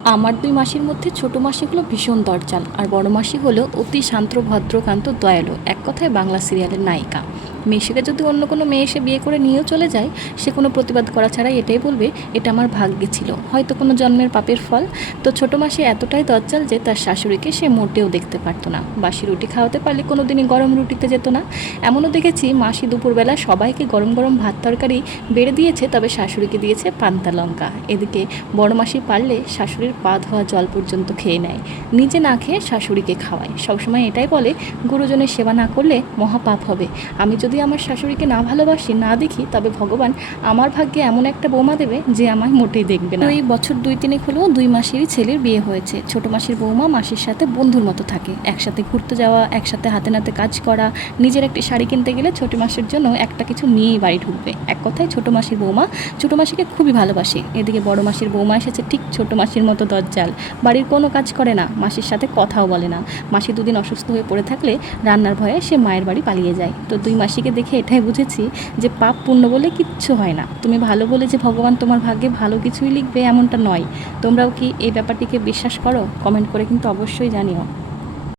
আমার দুই মাসির মধ্যে ছোট মাসি হলো ভীষণ দরজাল আর বড় মাসি হলো অতি শান্ত ভদ্রকান্ত দয়ালু, এক কথায় বাংলা সিরিয়ালের নায়িকা। মেয়েকে যদি অন্য কোনো মেয়ে এসে বিয়ে করে নিয়েও চলে যায়, সে কোনো প্রতিবাদ করা ছাড়াই এটাই বলবে, এটা আমার ভাগ্যে ছিল, হয়তো কোনো জন্মের পাপের ফল। তো ছোট মাসি এতটাই দরজাল যে তার শাশুড়িকে সে মোটেও দেখতে পারতো না। বাসি রুটি খাওয়াতে পারলে কোনো দিনই গরম রুটিতে যেত না। এমনও দেখেছি মাসি দুপুরবেলা সবাইকে গরম গরম ভাত তরকারি বেড়ে দিয়েছে, তবে শাশুড়িকে দিয়েছে পান্তা লঙ্কা। এদিকে বড় মাসি পারলে শাশুড়ির পা ধোয়া জল পর্যন্ত খেয়ে নেয়, নিজে না খেয়ে শাশুড়িকে খাওয়ায়। সবসময় এটাই বলে, গুরুজনের সেবা না করলে মহাপাপ হবে। আমি যদি আমার শাশুড়িকে না ভালোবাসি, না দেখি, তবে ভগবান আমার ভাগ্যে এমন একটা বৌমা দেবে যে আমায় মোটেই দেখবে না। এই বছর 2-3 হলেও দুই মাসেরই ছেলের বিয়ে হয়েছে। ছোট মাসির বৌমা মাসির সাথে বন্ধুর মতো থাকে, একসাথে ঘুরতে যাওয়া, একসাথে হাতে নাতে কাজ করা। নিজের একটি শাড়ি কিনতে গেলে ছোট মাসির জন্য একটা কিছু নিয়েই বাড়ি ঢুকবে। এক কথায় ছোট মাসির বৌমা ছোট মাসিকে খুবই ভালোবাসে। এদিকে বড় মাসির বৌমা এসেছে ঠিক ছোট মাসির মতো দজ্জাল, বাড়ির কোনো কাজ করে না, মাসির সাথে কথাও বলে না। মাসি দুদিন অসুস্থ হয়ে পড়ে থাকলে রান্নার ভয়ে সে মায়ের বাড়ি পালিয়ে যায়। তো দুই মাসিকে দেখে এটাই বুঝেছি যে পাপ পুণ্য বলে কিচ্ছু হয় না। তুমি ভালো বলে যে ভগবান তোমার ভাগ্যে ভালো কিছুই লিখবে এমনটা নয়। তোমরাও কি এই ব্যাপারটিকে বিশ্বাস করো? কমেন্ট করে কিন্তু অবশ্যই জানিও।